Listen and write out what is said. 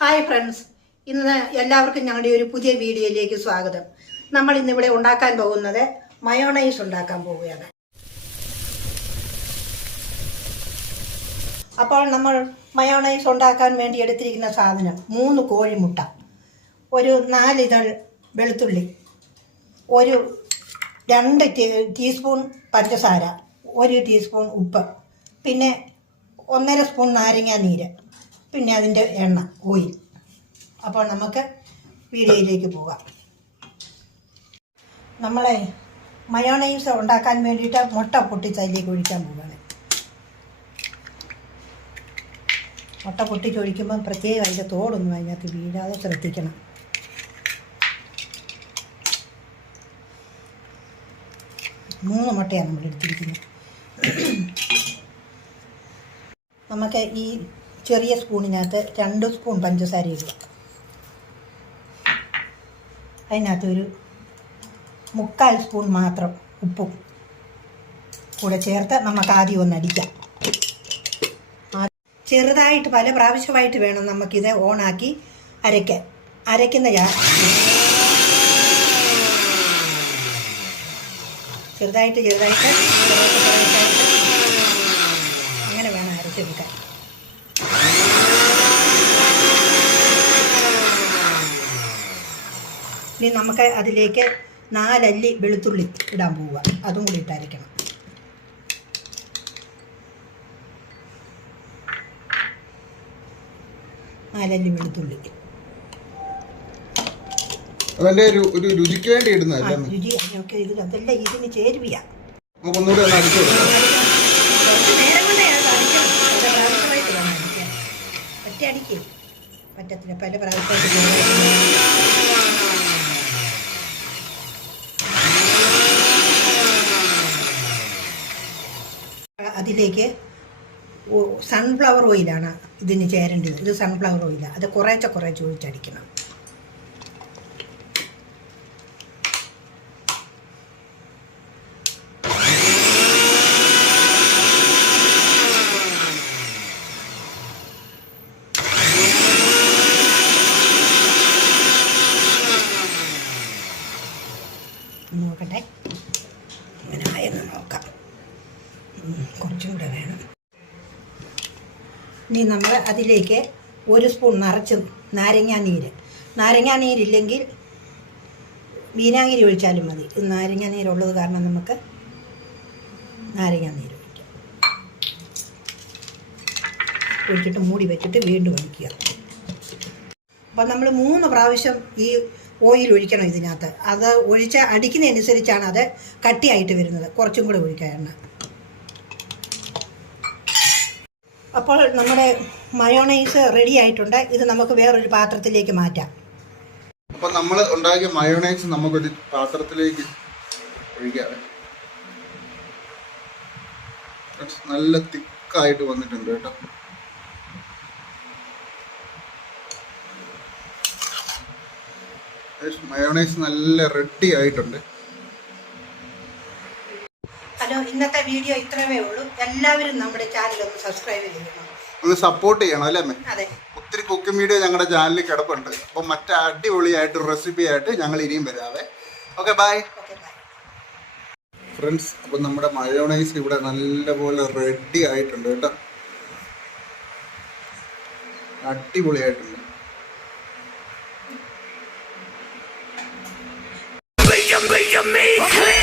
Hi friends, ഇന്ന് എല്ലാവർക്കും ഞങ്ങളുടെ ഒരു പുതിയ വീഡിയോയിലേക്ക് സ്വാഗതം. നമ്മൾ ഇന്നിവിടെ ഉണ്ടാക്കാൻ പോകുന്നത് മയോണൈസ് ഉണ്ടാക്കാൻ പോവുകയാണ്. അപ്പോൾ നമ്മൾ മയോണൈസ് ഉണ്ടാക്കാൻ വേണ്ടി എടുത്തിരിക്കുന്ന സാധനം 3 കോഴിമുട്ട, ഒരു 4 ഇതൾ വെളുത്തുള്ളി, ഒരു 2 ടീസ്പൂൺ പഞ്ചസാര, 1 ടീസ്പൂൺ ഉപ്പ്, പിന്നെ 1.5 സ്പൂൺ നാരങ്ങ നീര്, പിന്നെ അതിൻ്റെ എണ്ണ ഓയിൽ. അപ്പോൾ നമുക്ക് വീഡിയോയിലേക്ക് പോകാം. നമ്മളെ മയോണൈസ് ഉണ്ടാക്കാൻ വേണ്ടിയിട്ട് മുട്ട പൊട്ടിച്ച് അതിലേക്ക് ഒഴിക്കാൻ പോവുകയാണ്. മുട്ട പൊട്ടിച്ചൊഴിക്കുമ്പം പ്രത്യേകം അതിൻ്റെ തോടൊന്നും അതിനകത്ത് വീഴാതെ ശ്രദ്ധിക്കണം. മൂന്ന് മുട്ടയാണ് നമ്മൾ എടുത്തിരിക്കുന്നത്. നമുക്ക് ഈ ചെറിയ സ്പൂണിനകത്ത് 2 സ്പൂൺ പഞ്ചസാര ഇടുക. അതിനകത്ത് ഒരു 3/4 സ്പൂൺ മാത്രം ഉപ്പും കൂടെ ചേർത്ത് നമുക്ക് ആദ്യം ഒന്ന് അടിക്കാം. ചെറുതായിട്ട് പല പ്രാവശ്യമായിട്ട് വേണം നമുക്കിത് ഓണാക്കി അരയ്ക്കുന്ന ചെറുതായിട്ട് അങ്ങനെ വേണം അരച്ചെടുക്കാൻ. ഇനി നമുക്ക് അതിലേക്ക് 4 അല്ലി വെളുത്തുള്ളി ഇടാൻ പോവുക. അതും കൂടി ഇട്ടരയ്ക്കണം. നാലല്ലി വെളുത്തുള്ളി ഒരു രുചിക്ക് വേണ്ടി ഇടുന്നതല്ലേ? രുചി ഒക്കെ ഇത് അതല്ല, ഇതിന് ചേരുവയാ. ഒറ്റയടിക്ക് പറ്റത്തില്ല, പല പ്രാവശ്യമായിട്ട്. അതിലേക്ക് സൺഫ്ലവർ ഓയിലാണ് ഇതിന് ചേരേണ്ടത്. ഇത് സൺഫ്ലവർ ഓയിലാണ്. അത് കുറേശ്ശെ ഒഴിച്ചടിക്കണം. നോക്കട്ടെ, അങ്ങനെ ആയെന്ന് നോക്കാം. കുറച്ചും കൂടെ വേണം. ഇനി നമ്മൾ അതിലേക്ക് 1 സ്പൂൺ നിറച്ച് നാരങ്ങാ നീരില്ലെങ്കിൽ വിനാഗിരി ഒഴിച്ചാലും മതി. ഇത് നാരങ്ങാ നീരുള്ളത് കാരണം നമുക്ക് നാരങ്ങാ നീര് ഒഴിക്കാം. ഒഴിച്ചിട്ട് മൂടി വെച്ചിട്ട് വീണ്ടും ഒഴിക്കുക. അപ്പം നമ്മൾ 3 പ്രാവശ്യം ഈ ഓയിൽ ഒഴിക്കണം ഇതിനകത്ത്. അത് ഒഴിച്ച് അടിക്കുന്നതനുസരിച്ചാണ് അത് കട്ടിയായിട്ട് വരുന്നത്. കുറച്ചും കൂടെ ഒഴിക്കുക എണ്ണ. അപ്പോൾ നമ്മുടെ മയോണൈസ് റെഡി ആയിട്ടുണ്ട്. ഇത് നമുക്ക് വേറൊരു പാത്രത്തിലേക്ക് മാറ്റാം. അപ്പം നമ്മൾ ഉണ്ടാക്കിയ മയോണൈസ് നമുക്കൊരു പാത്രത്തിലേക്ക് ഒഴിക്കാം. നല്ല തിക്കായിട്ട് വന്നിട്ടുണ്ട് കേട്ടോ. മയോണൈസ് നല്ല റെഡി ആയിട്ടുണ്ട്. ഹലോ, ഇന്നത്തെ വീഡിയോ ഇത്രയേ ഉള്ളൂ. എല്ലാവരും നമ്മുടെ ചാനൽ ഒന്ന് സബ്സ്ക്രൈബ് ചെയ്യണം, ഒന്ന് സപ്പോർട്ട് ചെയ്യണം അല്ലേ അമ്മേ? അതെ. ഒത്തിരി കുക്കിംഗ് വീഡിയോ ഞങ്ങളുടെ ചാനലിൽ കിടപ്പുണ്ട്. അപ്പം മറ്റേ അടിപൊളിയായിട്ട് റെസിപ്പി ആയിട്ട് ഞങ്ങൾ ഇനിയും വരാവേ. Okay, bye friends. അപ്പം നമ്മുടെ മയോണൈസ് ഇവിടെ നല്ലപോലെ റെഡി ആയിട്ടുണ്ട് കേട്ടോ. അടിപൊളിയായിട്ടുണ്ട്. Make